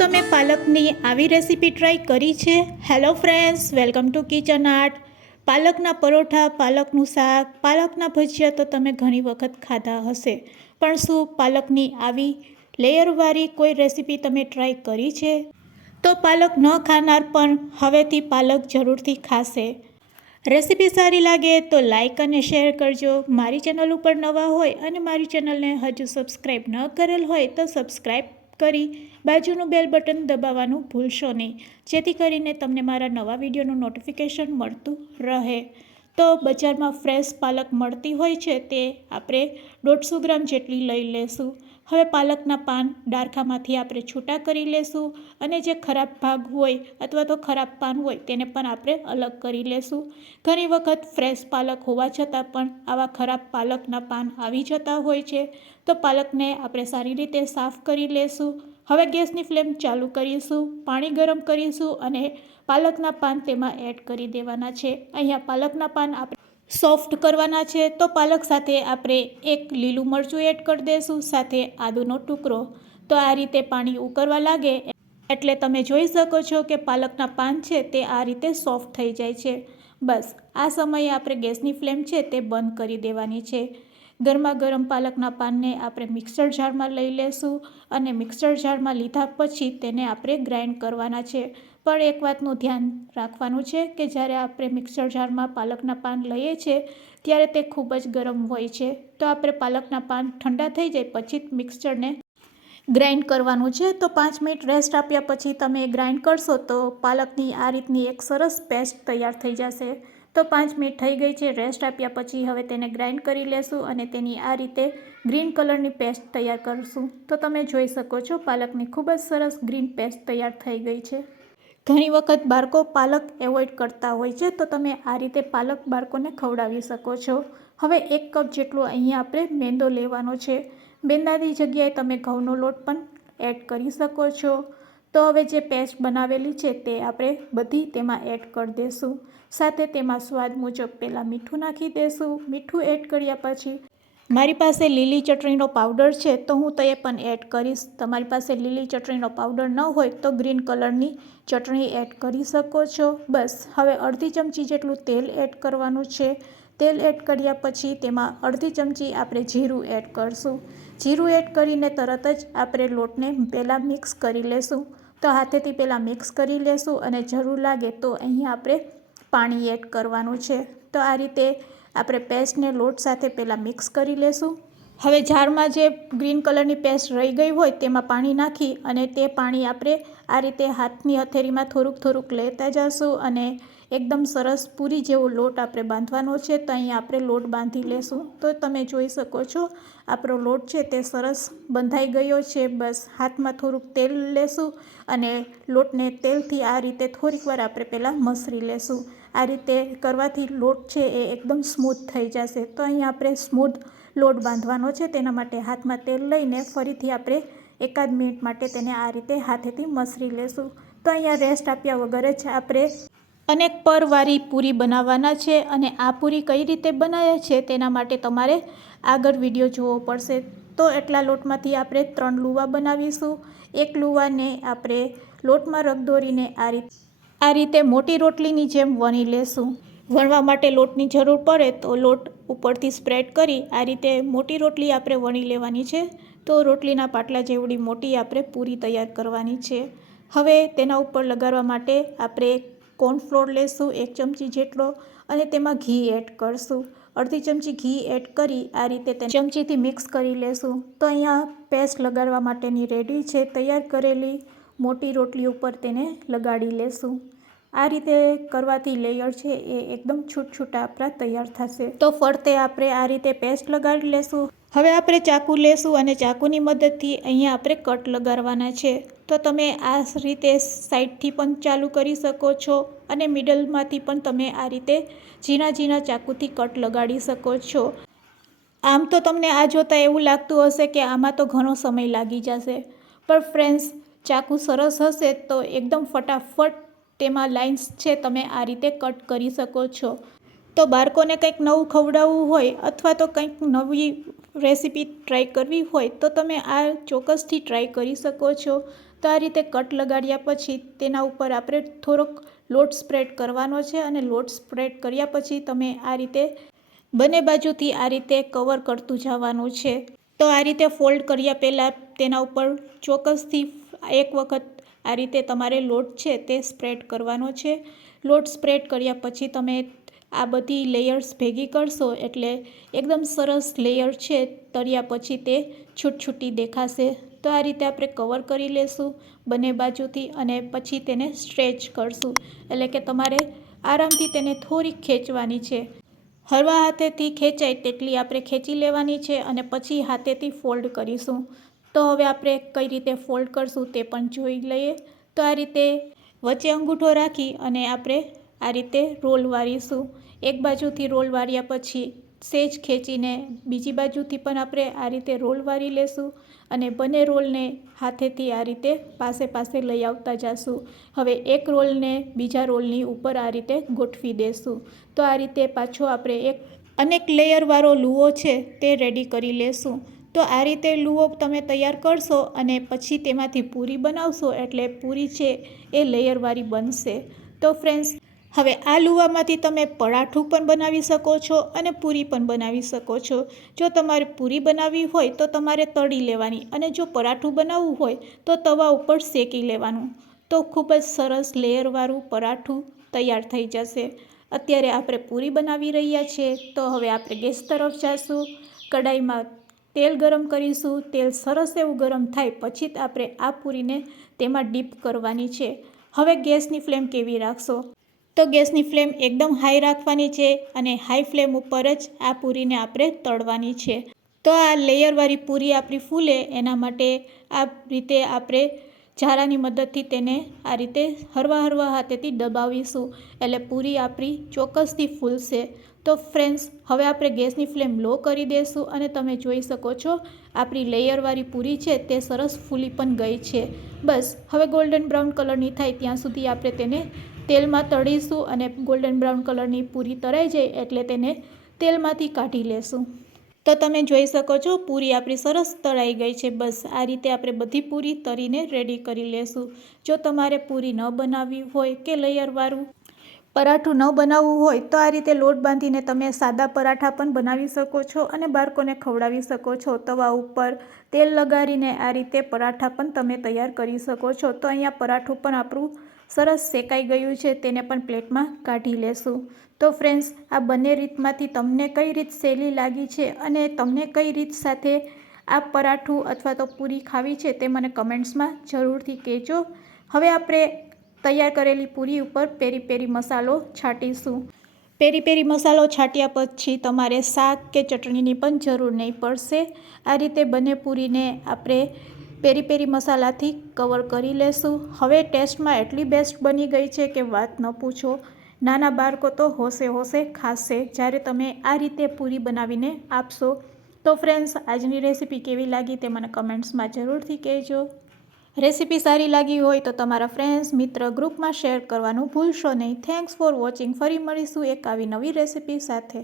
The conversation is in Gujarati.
તમે પાલકની આવી રેસીપી ટ્રાય કરી છે? Hello friends, welcome to kitchen art. પાલકના પરોઠા, પાલકનું શાક, પાલકના ભજીયા તો તમે ઘણી વખત ખાધા હશે, પણ શું પાલકની આવી લેયરવાળી કોઈ રેસીપી તમે ટ્રાય કરી છે? તો પાલક ન ખાનાર પણ હવેથી પાલક જરૂરથી ખાશે. રેસીપી સારી લાગે તો લાઇક અને શેર કરજો. મારી ચેનલ ઉપર નવા હોય અને મારી ચેનલને હજુ સબસ્ક્રાઈબ ન કરેલ હોય તો સબસ્ક્રાઈબ કરી બાજુનું બેલ બટન દબાવવાનું ભૂલશો નહીં, જેથી કરીને તમને મારા નવા વિડીયોનું નોટિફિકેશન મળતું રહે. તો બજારમાં ફ્રેશ પાલક મળતી હોય છે, તે આપણે 150 ગ્રામ જેટલી લઈ લેશું. હવે પાલકના પાન ડારખામાંથી આપણે છૂટા કરી લેશું અને જે ખરાબ ભાગ હોય અથવા તો ખરાબ પાન હોય તેને પણ આપણે અલગ કરી લેશું. ઘણી વખત ફ્રેશ પાલક હોવા છતાં પણ આવા ખરાબ પાલકના પાન આવી જતા હોય છે, તો પાલકને આપણે સારી રીતે સાફ કરી લેશું. હવે ગેસની ફ્લેમ ચાલુ કરીશું, પાણી ગરમ કરીશું અને પાલકના પાન તેમાં એડ કરી દેવાના છે. અહીંયા પાલકના પાન આપણે સોફ્ટ કરવાના છે, તો પાલક સાથે આપણે એક લીલું મરચું એડ કરી દઈશું, સાથે આદુનો ટુકડો. તો આ રીતે પાણી ઉકળવા લાગે એટલે તમે જોઈ શકો છો કે પાલકના પાન છે તે આ રીતે સોફ્ટ થઈ જાય છે. બસ આ સમયે આપણે ગેસની ફ્લેમ છે તે બંધ કરી દેવાની છે. ગરમા ગરમ પાલકના પાનને આપણે મિક્સર જારમાં લઈ લેશું અને મિક્સર જારમાં લીધા પછી તેને આપણે ગ્રાઇન્ડ કરવાના છે. પણ એક વાતનું ધ્યાન રાખવાનું છે કે જ્યારે આપણે મિક્સર જારમાં પાલકના પાન લઈએ છીએ ત્યારે તે ખૂબ જ ગરમ હોય છે, તો આપણે પાલકના પાન ઠંડા થઈ જાય પછી મિક્સરને ગ્રાઇન્ડ કરવાનું છે. તો 5 મિનિટ રેસ્ટ આપ્યા પછી તમે ગ્રાઇન્ડ કરશો તો પાલકની આ રીતની એક સરસ પેસ્ટ તૈયાર થઈ જશે. તો 5 મિનિટ થઈ ગઈ છે રેસ્ટ આપ્યા પછી. હવે તેને ગ્રાઇન્ડ કરી લેશું અને તેની આ રીતે ગ્રીન કલરની પેસ્ટ તૈયાર કરશું. તો તમે જોઈ શકો છો પાલકની ખૂબ જ સરસ ગ્રીન પેસ્ટ તૈયાર થઈ ગઈ છે. ઘણી વખત બાળકો પાલક એવોઇડ કરતા હોય છે, તો તમે આ રીતે પાલક બાળકોને ખવડાવી શકો છો. હવે 1 કપ જેટલો અહીંયા આપણે મેંદો લેવાનો છે. મેંદાની જગ્યાએ તમે ઘઉંનો લોટ પણ એડ કરી શકો છો. તો હવે જે પેસ્ટ બનાવેલી છે તે આપણે બધી તેમાં એડ કરી દઈશું. સાથે તેમાં સ્વાદ મુજબ પહેલાં મીઠું નાખી દઈશું. મીઠું એડ કર્યા પછી મારી પાસે લીલી ચટણીનો પાવડર છે તો હું તે પણ એડ કરીશ. તમારી પાસે લીલી ચટણીનો પાવડર ન હોય તો ગ્રીન કલરની ચટણી એડ કરી શકો છો. બસ હવે અડધી ચમચી જેટલું તેલ એડ કરવાનું છે. તેલ એડ કર્યા પછી તેમાં અડધી ચમચી આપણે જીરું એડ કરીશું. જીરું એડ કરીને તરત જ આપણે લોટને પહેલાં મિક્સ કરી લેશું. તો હાથેથી પહેલાં મિક્સ કરી લેશું અને જરૂર લાગે તો અહીં આપણે પાણી એડ કરવાનું છે. તો આ રીતે આપણે પેસ્ટને લોટ સાથે પહેલાં મિક્સ કરી લેશું. હવે જારમાં જે ગ્રીન કલરની પેસ્ટ રહી ગઈ હોય તેમાં પાણી નાખી અને તે પાણી આપણે આ રીતે હાથની હથેળીમાં થોડુંક થોડુંક લેતા જઈશું અને એકદમ સરસ પૂરી જેવો લોટ આપણે બાંધવાનો છે. તો અહીંયા આપણે લોટ બાંધી લેશું. તો તમે જોઈ શકો છો આપણો લોટ છે તે સરસ બંધાઈ ગયો છે. બસ હાથમાં થોડુંક તેલ લેશું અને લોટને તેલથી આ રીતે થોડીક વાર આપણે પહેલાં મસળી લેશું. આ રીતે કરવાથી લોટ છે એ એકદમ સ્મૂથ થઈ જશે. તો અહીંયા આપણે સ્મૂથ લોટ બાંધવાનો છે, તેના માટે હાથમાં તેલ લઈને ફરીથી આપણે 1 મિનિટ માટે તેને આ રીતે હાથેથી મસળી લેશું. તો અહીંયા રેસ્ટ આપ્યા વગર જ આપણે અનેક પરવાળી પૂરી બનાવવાના છે અને આ પૂરી કઈ રીતે બનાવે છે તેના માટે તમારે આગળ વિડીયો જોવો પડશે. તો એટલા લોટમાંથી આપણે 3 લુવા બનાવીશું. 1 લુવાને આપણે લોટમાં રગદોરીને આ રીતે મોટી રોટલીની જેમ વણી લેશું. વણવા માટે લોટની જરૂર પડે તો લોટ ઉપરથી સ્પ્રેડ કરી આ રીતે મોટી રોટલી આપણે વણી લેવાની છે. તો રોટલીના પાટલા જેવડી મોટી આપણે પૂરી તૈયાર કરવાની છે. હવે તેના ઉપર લગાડવા માટે આપણે કોર્નફ્લોર લેશું 1 ચમચી જેટલો અને તેમાં ઘી એડ કરશું. અડધી ચમચી ઘી એડ કરી આ રીતે તેને ચમચીથી મિક્સ કરી લેશું. તો અહીંયા પેસ્ટ લગાડવા માટેની રેડી છે. તૈયાર કરેલી મોટી રોટલી ઉપર તેને લગાડી લેશું. આ રીતે કરવાથી લેયર છે એ એકદમ છૂટા આપણા તૈયાર થશે. તો ફરતે આપણે આ રીતે પેસ્ટ લગાડી લેશું. હવે આપણે ચાકુ લેશું અને ચાકુની મદદથી અહીંયા આપણે કટ લગાડવાના છે. તો તમે આ રીતે સાઈડથી પણ ચાલુ કરી શકો છો અને મિડલમાંથી પણ તમે આ રીતે ઝીણા ઝીણા ચાકુથી કટ લગાડી શકો છો. આમ તો તમને આ જોતાં એવું લાગતું હશે કે આમાં તો ઘણો સમય લાગી જશે, પણ ફ્રેન્ડ્સ ચાકુ સરસ હશે તો એકદમ ફટાફટ તેમાં લાઇન્સ છે તમે આ રીતે કટ કરી શકો છો. તો બાળકોને કંઈક નવું ખવડાવવું હોય અથવા તો કંઈક નવી રેસીપી ટ્રાય કરવી હોય તો તમે આ ચોક્કસથી ટ્રાય કરી શકો છો. તો આ રીતે કટ લગાડ્યા પછી તેના ઉપર આપણે થોડોક લોટ સ્પ્રેડ કરવાનો છે અને લોટ સ્પ્રેડ કર્યા પછી તમે આ રીતે બંને બાજુથી આ રીતે કવર કરતું જવાનું છે. તો આ રીતે ફોલ્ડ કર્યા પહેલાં તેના ઉપર ચોક્કસથી એક વખત આ રીતે તમારે લોટ છે તે સ્પ્રેડ કરવાનો છે. લોટ સ્પ્રેડ કર્યા પછી તમે આ બધી લેયર્સ ભેગી કરશો એટલે એકદમ સરસ લેયર છે તળ્યા પછી તે છૂટછૂટી દેખાશે. તો આ રીતે આપણે કવર કરી લેશું બંને બાજુથી અને પછી તેને સ્ટ્રેચ કરશું, એટલે કે તમારે આરામથી તેને થોડીક ખેંચવાની છે. હળવા હાથેથી ખેંચાય તેટલી આપણે ખેંચી લેવાની છે અને પછી હાથેથી ફોલ્ડ કરીશું. તો હવે આપણે કઈ રીતે ફોલ્ડ કરશું તે પણ જોઈ લઈએ. તો આ રીતે વચ્ચે અંગૂઠો રાખી અને આપણે આ રીતે રોલ વાળીશું. એક બાજુથી રોલ વાળ્યા પછી સેજ ખેંચીને બીજી બાજુથી પણ આપણે આ રીતે રોલ વાળી લેશું અને બંને રોલને હાથેથી આ રીતે પાસે પાસે લઈ આવતા જશું. હવે એક રોલને બીજા રોલની ઉપર આ રીતે ગોઠવી દેશું. તો આ રીતે પાછો આપણે એક અનેક લેયરવાળો લુઓ છે તે રેડી કરી લેશું. તો આ રીતે લુઓ તમે તૈયાર કરશો અને પછી તેમાંથી પૂરી બનાવશો એટલે પૂરી છે એ લેયરવાળી બનશે. તો ફ્રેન્ડ્સ, હવે આ લુવામાંથી તમે પરાઠું પણ બનાવી શકો છો અને પૂરી પણ બનાવી શકો છો. જો તમારે પૂરી બનાવવી હોય તો તમારે તળી લેવાની અને જો પરાઠું બનાવવું હોય તો તવા ઉપર શેકી લેવાનું. તો ખૂબ જ સરસ લેયરવાળું પરાઠું તૈયાર થઈ જશે. અત્યારે આપણે પૂરી બનાવી રહ્યા છીએ તો હવે આપણે ગેસ તરફ જઈશું. કઢાઈમાં તેલ ગરમ કરીશું. તેલ સરસ એવું ગરમ થાય પછી જ આપણે આ પૂરીને તેમાં ડીપ કરવાની છે. હવે ગેસની ફ્લેમ કેવી રાખશો? તો ગેસની ફ્લેમ એકદમ હાઈ રાખવાની છે અને હાઈ ફ્લેમ ઉપર જ આ પૂરીને આપણે તળવાની છે. તો આ લેયરવાળી પૂરી આપણી ફૂલે એના માટે આ રીતે આપણે ઝારાની મદદથી તેને આ રીતે હળવા હાથેથી દબાવીશું એટલે પૂરી આપણી ચોક્કસથી ફૂલશે. તો ફ્રેન્ડ્સ, હવે આપણે ગેસની ફ્લેમ લો કરી દઈશું અને તમે જોઈ શકો છો આપણી લેયરવાળી પૂરી છે તે સરસ ફૂલી પણ ગઈ છે. બસ હવે ગોલ્ડન બ્રાઉન કલરની થાય ત્યાં સુધી આપણે તેને તેલમાં તળીશું અને ગોલ્ડન બ્રાઉન કલરની પૂરી તળાઈ જાય એટલે તેને તેલમાંથી કાઢી લેશું. તો તમે જોઈ શકો છો પૂરી આપણી સરસ તળાઈ ગઈ છે. બસ આ રીતે આપણે બધી પૂરી તળીને રેડી કરી લેશું. જો તમારે પૂરી ન બનાવવી હોય કે લેયરવાળું પરાઠું ન બનાવવું હોય તો આ રીતે લોટ બાંધીને તમે સાદા પરાઠા પણ બનાવી શકો છો અને બાળકોને ખવડાવી શકો છો. તવા ઉપર તેલ લગાડીને આ રીતે પરાઠા પણ તમે તૈયાર કરી શકો છો. તો અહીંયા પરાઠું પણ આપણું સરસ શેકાઈ ગયું છે, તેને પણ પ્લેટમાં કાઢી લેશું. તો ફ્રેન્ડ્સ, આ બંને રીતમાંથી તમને કઈ રીત સહેલી લાગી છે અને તમને કઈ રીત સાથે આ પરાઠું અથવા તો પૂરી ખાવી છે તે મને કમેન્ટ્સમાં જરૂરથી કહેજો. હવે આપણે તૈયાર કરેલી પૂરી ઉપર પેરી પેરી મસાલો છાંટીશું. પેરી પેરી મસાલો છાંટ્યા પછી તમારે શાક કે ચટણીની પણ જરૂર નહીં પડશે. આ રીતે બંને પૂરીને આપણે પેરી પેરી મસાલાથી કવર કરી લેશું. હવે ટેસ્ટમાં એટલી બેસ્ટ બની ગઈ છે કે વાત ન પૂછો. નાના બાળકો તો હોશે ખાશે જ્યારે તમે આ રીતે પૂરી બનાવીને આપશો. તો ફ્રેન્ડ્સ, આજની રેસીપી કેવી લાગી તે મને કમેન્ટ્સમાં જરૂરથી કહેજો. રેસીપી સારી લાગી હોય તો તમારા ફ્રેન્ડ્સ, મિત્ર, ગ્રુપમાં શેર કરવાનું ભૂલશો નહીં. Thanks for watching. ફરી મળીશું એક આવી નવી રેસીપી સાથે.